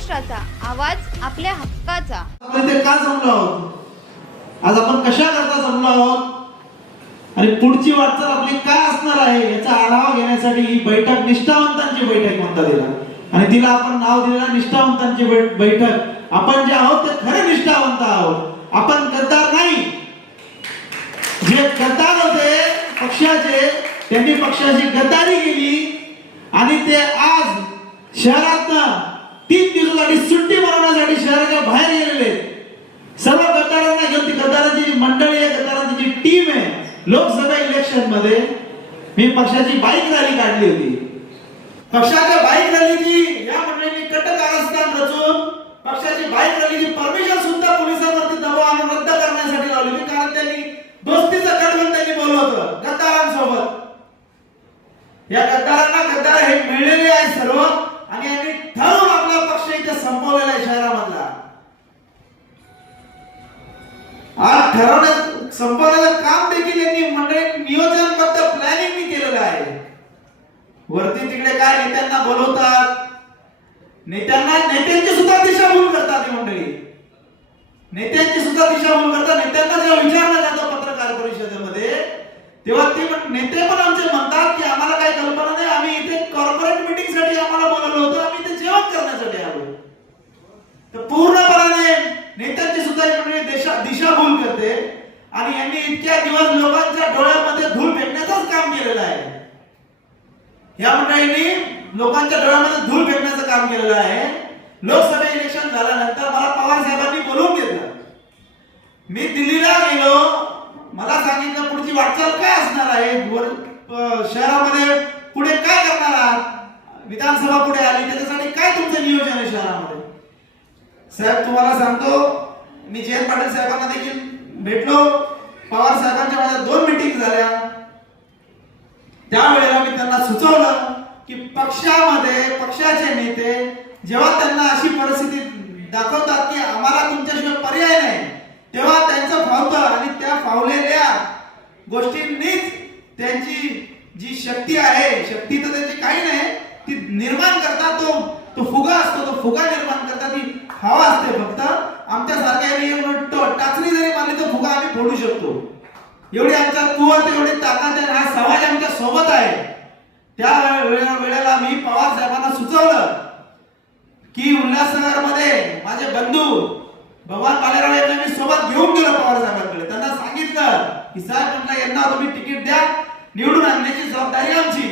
महाराष्ट्राचा आवाज आपल्या हक्काचा. आपण ते का जमलो आहोत, आज आपण कशा करता जमलो आहोत आणि पुढची वाटचाल आपली काय असणार आहे याचा आढावा घेण्यासाठी ही बैठक निष्ठावंतांची बैठक म्हणतात तिला. आणि तिला आपण नाव दिलेलं निष्ठावंतांची बैठक. आपण जे आहोत ते खरे निष्ठावंत आहोत, आपण गद्दार नाही. जे गद्दार होते पक्षाचे, त्यांनी पक्षाची गद्दारी केली आणि ते आज शहरातनं 3 दिवसासाठी सुट्टी बनवण्यासाठी शहराच्या बाहेर गेलेले. सर्व गद्दारांना घेऊन ती गद्दारांची मंडळी आहे, गद्दारांची जी टीम आहे. लोकसभा इलेक्शन मध्ये मी पक्षाची बाईक रॅली काढली होती. पक्षाच्या बाईक रॅलीची या मंडळींनी कट कारस्थान रचून पक्षाची बाईक रॅलीची परमिशन सुद्धा पोलिसांवरती दबाव आणून रद्द करण्यासाठी लावली होती. कारण त्यांनी दोस्तीचं गठबंधन त्यांनी बोलवलं होतं गद्दारांसोबत. या गद्दारांना गद्दार हे मिळलेले आहे सर्व, आणि यांनी ठरवून आपला पक्ष इथे संपवलेला आहे शहरामधला. आज ठरवण्यात संपवण्याचं काम देखील यांनी मंडळी नियोजनबद्ध प्लॅनिंग केलेलं आहे. वरती तिकडे काय नेत्यांना बोलवतात, नेत्यांची सुद्धा दिशाभूल करतात ही मंडळी. नेत्यांची सुद्धा दिशाभूल करतात. नेत्यांना जेव्हा विचारलं जातं पत्रकार परिषदेमध्ये, तेव्हा ते नेते पण आमचे म्हणतात की आम्हाला काही कल्पना नाही, आम्ही इथे कॉर्पोरेट मीटिंग साठी आम्हाला बोलवलं होतं, आम्ही इथे जेवण करण्यासाठी आलो. तर पूर्णपणे नेत्यांची सुद्धा ही मंडळी दिशाभूल करते. आणि यांनी इतक्या दिवस लोकांच्या डोळ्यामध्ये धूळ फेकण्याचंच काम केलेलं आहे. या मंडळींनी लोकांच्या डोळ्यामध्ये धूळ फेकण्याचं काम केलेलं आहे. लोकसभा इलेक्शन झाल्यानंतर मला पवार साहेबांनी बोलवून घेतलं. मी दिल्लीला गेलो. मला सांगितलं पुढची वाटचाल काय असणार आहे, शहरामध्ये पुढे काय करणार आहात, विधानसभा पुढे आली त्याच्यासाठी काय तुमचं नियोजन आहे शहरामध्ये. साहेब तुम्हाला सांगतो, मी जयंत पाटील साहेबांना देखील भेटलो. पवार साहेबांच्या माझ्या 2 मीटिंग झाल्या. त्यावेळेला मी त्यांना सुचवलं की पक्षामध्ये पक्षाचे नेते जेव्हा त्यांना अशी परिस्थिती दाखवतात की आम्हाला तुमच्याशिवाय पर्याय नाही, तेव्हा त्यांचं फावतं आणि त्या फावलेल्या गोष्टींनीच त्यांची जी शक्ती आहे, शक्ती तर त्यांची काही नाही, ती निर्माण करतात. तो फुगा असतो, तो फुगा निर्माण करतात. ती हवा असते फक्त. आमच्या सारख्या टाचणी जरी मारली तर फुगा आम्ही फोडू शकतो. एवढी आमच्या कुवत, एवढी ताकद आहे. हा समाज आमच्या सोबत आहे. त्या वेळेला मी पवार साहेबांना सुचवलं की उल्हासनगर मध्ये माझे बंधू भगवान पालेराव यांना मी सोबत घेऊन गेलो पवार साहेबांकडे. त्यांना सांगितलं की साहेब म्हटलं यांना तुम्ही तिकीट द्या, निवडून आणण्याची जबाबदारी आमची,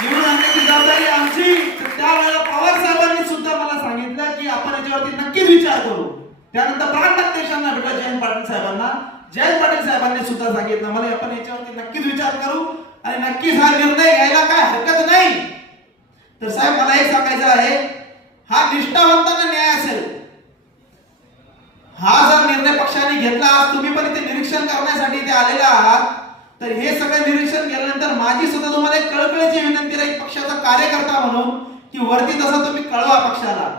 निवडून आणण्याची जबाबदारी आमची. त्यावेळेला पवार साहेबांनी सुद्धा मला सांगितलं की आपण याच्यावरती नक्कीच विचार करू. त्यानंतर प्रांताध्यक्षांना भेटला जयंत पाटील साहेबांना. जयंत पाटील साहेबांनी सुद्धा सांगितलं मला आपण याच्यावरती नक्कीच विचार करू आणि नक्कीच हा निर्णय घ्यायला काय हरकत नाही. तर साहेब मला एक सांगायचं आहे, हा निष्ठावंतांना न्याय असेल. हा जर निर्णय पक्षाने घेतला, आज तुम्ही पण इथे निरीक्षण करण्यासाठी इथे आलेले आहात, तर हे सगळं निरीक्षण केल्यानंतर माझी सुद्धा तुम्हाला एक कळकळीची विनंती राहील पक्षाचा कार्यकर्ता म्हणून की वरती तसं तुम्ही कळवा पक्षाला.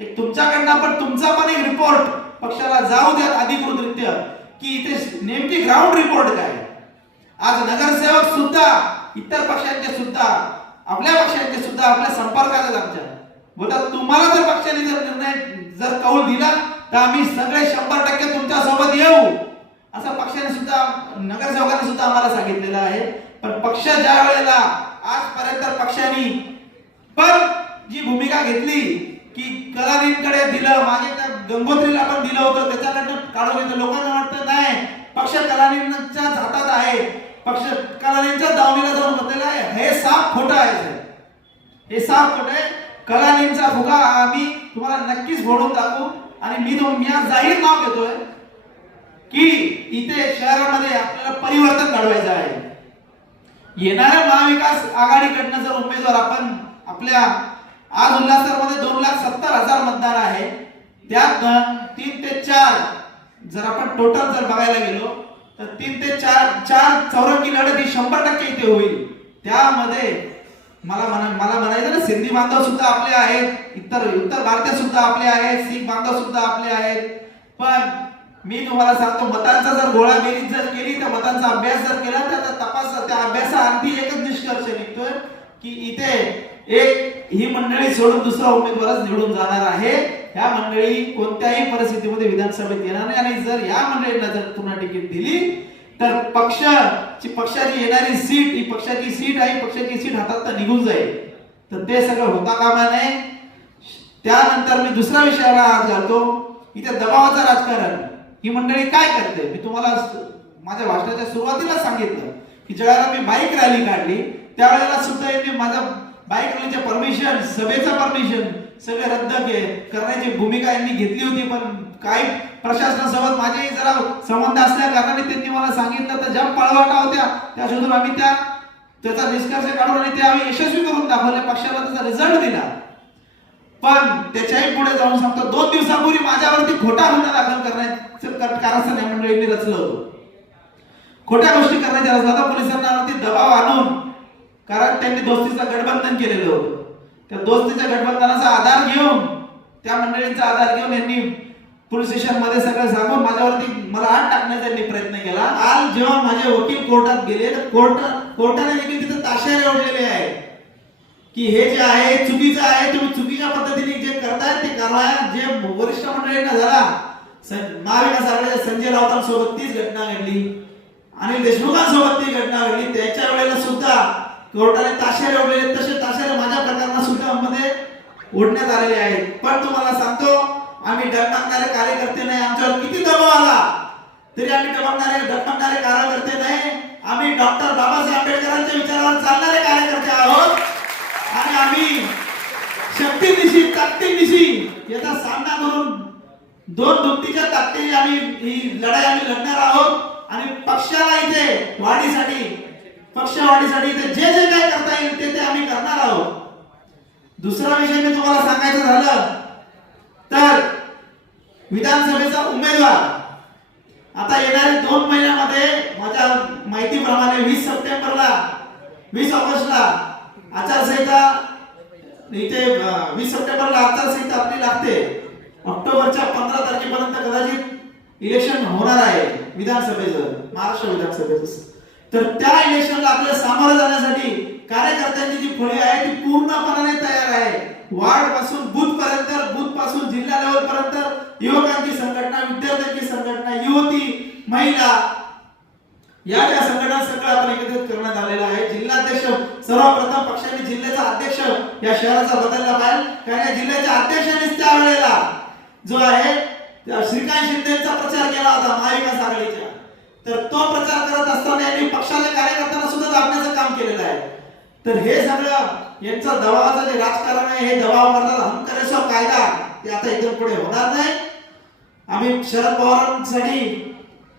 एक तुमच्याकडनं पण तुमचा पण एक रिपोर्ट पक्षाला जाऊ द्या अधिकृतरित्या की इथे नेमकी ग्राउंड रिपोर्ट काय. आज नगरसेवक सुद्धा इतर पक्षांचे सुद्धा आपल्या पक्षांचे सुद्धा आपल्या संपर्कात आहेत आमच्या. बोलतात तुम्हाला जर पक्षाने जर निर्णय जर कौल दिला तर आम्ही सगळे 100% तुमच्या सोबत येऊ, असं पक्षाने सुद्धा नगरसेवकांनी सुद्धा आम्हाला सांगितलेलं आहे. पण पक्ष ज्या वेळेला आजपर्यंत पक्षाने पण जी भूमिका घेतली की कलानींकडे दिलं, मागे त्या गंगोत्रीला पण दिलं होतं, त्याच्याकडनं काढून घेतलं. लोकांना वाटतं नाही पक्ष कलानींच्या हातात आहे, पक्ष कलानींच्या दावणीला जाऊन बसलेला आहे. हे साफ खोटं आहे, हे साफ खोटं आहे. कलानींचा फुगा आम्ही तुम्हाला नक्कीच फोडून दाखवू. आणि मी आज जाहीर नाव घेतोय की इथे शहरामध्ये आपल्याला परिवर्तन घडवायचं आहे. येणाऱ्या महाविकास आघाडीकडनं जर उमेदवार आपण आपल्या आज उल्हासनगरमध्ये 2,70,000 मतदार आहे, त्यात 3 ते 4 जर आपण टोटल जर बघायला गेलो तर 3 ते 4 चौरंगी लढत ही 100% इथे होईल. त्यामध्ये मला म्हणायचं ना, सिंधी बांधव सुद्धा आपले आहेत, उत्तर भारतीय सुद्धा आपले आहेत, शीख बांधव सुद्धा आपले आहेत. पण मी तुम्हाला सांगतो, मतांचा जर गोळा बेरीज जर केली, तर मतांचा अभ्यास जर केला तर त्या अभ्यासाअंती एकच निष्कर्ष निघतोय की इथे एक ही मंडळी सोडून दुसरा उमेदवारच निवडून जाणार आहे. ह्या मंडळी कोणत्याही परिस्थितीमध्ये विधानसभेत येणार नाही आणि जर या मंडळींना जर पुन्हा तिकीट दिली तर पक्षाची येणारी सीट ही पक्षाची सीट आहे. पक्षाची सीट हातात निघून जाईल. तर ते सगळं होता कामा नये. त्यानंतर मी दुसऱ्या विषयाला हात घालतो. इथे दबावाचं राजकारण ही मंडळी काय करते. मी तुम्हाला माझ्या भाषणाच्या सुरुवातीला सांगितलं की ज्यावेळेला मी बाईक रॅली काढली त्यावेळेला सुद्धा यांनी माझ्या बाईक रॅलीचे परमिशन, सभेचं परमिशन सगळे रद्द करण्याची भूमिका यांनी घेतली होती. पण काही प्रशासनासोबत माझे जरा संबंध असल्या कारणाने त्यांनी मला सांगितलं तर ज्या पळवाटा होत्या त्या शोधून आम्ही त्याचा निष्कर्ष काढून आणि ते आम्ही यशस्वी करून दाखवले. पक्षाला त्याचा रिझल्ट दिला. पण त्याच्याही पुढे जाऊन सांगतो 2 दिवसापूर्वी माझ्यावरती खोटा गुन्हा दाखल करण्याचं कारस्थान या मंडळींनी रचलं होतं. खोट्या गोष्टी करण्याच्या रचला पोलिसांना दबाव आणून, कारण त्यांनी दोस्तीचं गठबंधन केलेलं होतं. त्या दोस्तीच्या गठबंधनाचा आधार घेऊन, त्या मंडळींचा आधार घेऊन यांनी पोलीस स्टेशन मध्ये सगळं सांगून माझ्यावरती मला आत टाकण्याचा त्यांनी प्रयत्न केला. आज जेव्हा माझे वकील कोर्टात गेले तर कोर्टाने देखील तिथे ताशेरे ओढलेले आहेत की हे जे आहे चुकीचं आहे. तुम्ही चुकीच्या पद्धतीने जे करताय ते कारवाया जे वरिष्ठ मंडळींना झाला. महाविकास आघाडीच्या संजय राऊतांसोबत तीच घटना घडली, अनिल देशमुखांसोबत ती घटना घडली. त्याच्या वेळेला सुद्धा कोर्टाने ताशेरे ओढलेले, तसे ताशेरे माझ्या प्रकरणात सुद्धा मध्ये ओढण्यात आलेले आहेत. पण तुम्हाला सांगतो आम्ही डगमगणारे कार्यकर्ते नाही. आमच्यावर किती दबाव आला तरी आम्ही डगमगणारे कार्यकर्ते नाही. आम्ही डॉक्टर बाबासाहेब आंबेडकरांच्या विचारावर चालणारे कार्यकर्ते आहोत आणि आम्ही शक्तीनिशी ताकदीनिशी याचा सामना करून 2 दुपटीच्या ताकदीने आम्ही ही लढाई लढणार आहोत. आणि पक्षाला इथे पक्षवाढीसाठी इथे जे जे काय करता येईल ते आम्ही करणार आहोत. दुसरा विषय मी तुम्हाला सांगायचं झालं तर विधानसभेचा उमेदवार आता येणाऱ्या 2 महिन्यामध्ये माझ्या माहितीप्रमाणे 20 ऑगस्टला आचारसंहिता इथे 20 सप्टेंबरला आचारसंहिता आपली लागते. ऑक्टोबरच्या 15 तारखेपर्यंत कदाचित इलेक्शन होणार आहे विधानसभेचं, महाराष्ट्र विधानसभेचं. तर त्या इलेक्शनला आपल्याला सामोरं जाण्यासाठी कार्यकर्त्यांची जी फळी आहे ती पूर्णपणे तयार आहे. वार्ड पासून बूथ पर्यंत, बूथ पासून जिल्हा लेवल पर्यंत युवकांची संघटना, विद्यार्थ्यांची संघटना, युवती, महिला या संघटना सगळं आपण एकत्रित करण्यात आलेलं आहे. जिल्हाध्यक्ष सर्वप्रथम पक्षाने जिल्ह्याचा अध्यक्ष या शहराचा बदलला पाहिजे. कारण या जिल्ह्याच्या अध्यक्षानेच त्यावेळेला जो आहे श्रीकांत शिंदेचा प्रचार केला होता महाविकास आघाडीच्या. तर तो प्रचार करत असताना यांनी पक्षाच्या कार्यकर्त्यांना सुद्धा दाबण्याचं काम केलेलं आहे. तर हे सगळं यांचा दबावाचं जे राजकारण आहे, हे दबाव करतात हम करे सो कायदा, ते आता इथून पुढे होणार नाही. आम्ही शरद पवारांसाठी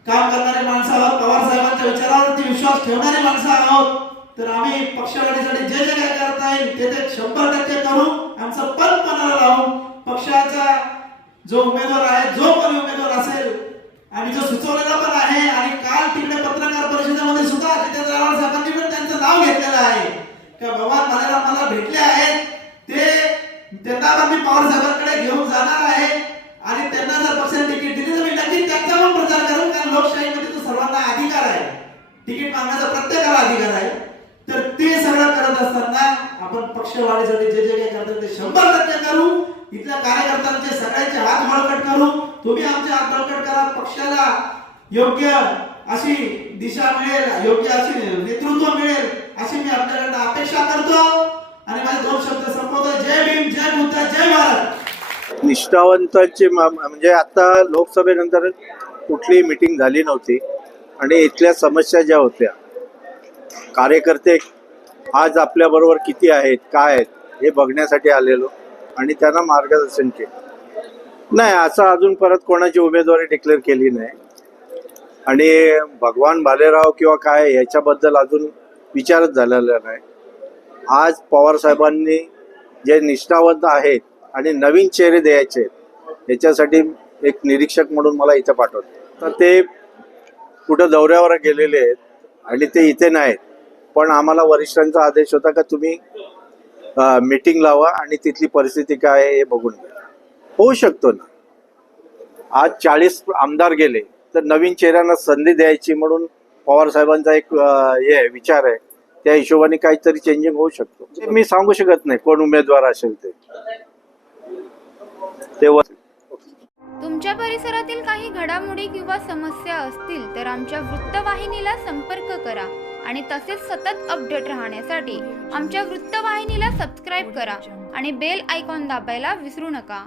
काम करणारे माणसं आहोत, पवार साहेबांच्या विचारावरती विश्वास ठेवणारे माणसं आहोत. तर आम्ही पक्षवाढीसाठी जे जे काय करता येईल ते 100% करू. आमचं पणाला लावून पक्षाचा जो उमेदवार आहे, जो कोणी उमेदवार असेल आणि जो सुचवलेला पण आहे, आणि काल तिकडे पत्रकार परिषदेमध्ये सुद्धा जितेंद्र आव्हाड साहेबांनी पण त्यांचं नाव घेतलेलं आहे की भगवान मला भेटले आहेत, त्यांना मी पवार साहेबांकडे घेऊन जाणार आहे आणि त्यांना जर पक्षाने तिकीट दिली तर मी नक्कीच त्यांचा पण प्रचार करू. कारण लोकशाहीमध्ये तो सर्वांना अधिकार आहे, तिकीट मागण्याचा प्रत्येकाला अधिकार आहे. तर ते सगळं करत असताना आपण पक्षवाढीसाठी जे जे काही करतात ते 100% करू. इथल्या कार्यकर्त्यांचे सगळ्यांचे हात बळकट करू. तुम्ही आमचे हात बळकट करा. पक्षाला योग्य अशी दिशा मिळेल, योग्य अशी नेतृत्व मिळेल अशी मी आपल्याकडनं अपेक्षा करतो. आणि माझे 2 शब्द संपवतो. जय भीम, जय बुद्ध, जय भारत. निष्ठावंतांची म्हणजे आता लोकसभेनंतर कुठलीही मीटिंग झाली नव्हती आणि इथल्या समस्या ज्या होत्या, कार्यकर्ते आज आपल्याबरोबर किती आहेत, काय आहेत हे बघण्यासाठी आलेलो आणि त्यांना मार्गदर्शन केलं. नाही, असं अजून परत कोणाची उमेदवारी डिक्लेअर केली नाही आणि भगवान भालेराव किंवा काय याच्याबद्दल अजून विचारच झालेला नाही. आज पवार साहेबांनी जे निष्ठावंत आहेत आणि नवीन चेहरे द्यायचे याच्यासाठी एक निरीक्षक म्हणून मला इथं पाठवले. तर ते कुठं दौऱ्यावर गेलेले आहेत आणि ते इथे नाहीत. पण आम्हाला वरिष्ठांचा आदेश होता का तुम्ही मीटिंग लावा आणि तिथली परिस्थिती काय आहे हे बघून घ्या. होऊ शकतो ना. आज 40 आमदार गेले तर नवीन चेहऱ्यांना संधी द्यायची म्हणून पवार साहेबांचा एक हे विचार आहे. त्या हिशोबाने काहीतरी चेंजिंग होऊ शकतो. ते मी सांगू शकत नाही कोण उमेदवार असेल ते. तुमच्या परिसरातील काही घडामोडी किंवा समस्या असतील तर आमच्या वृत्तवाहिनीला संपर्क करा आणि तसेच सतत अपडेट राहण्यासाठी आमच्या वृत्तवाहिनीला सबस्क्राईब करा आणि बेल आयकॉन दाबायला विसरू नका.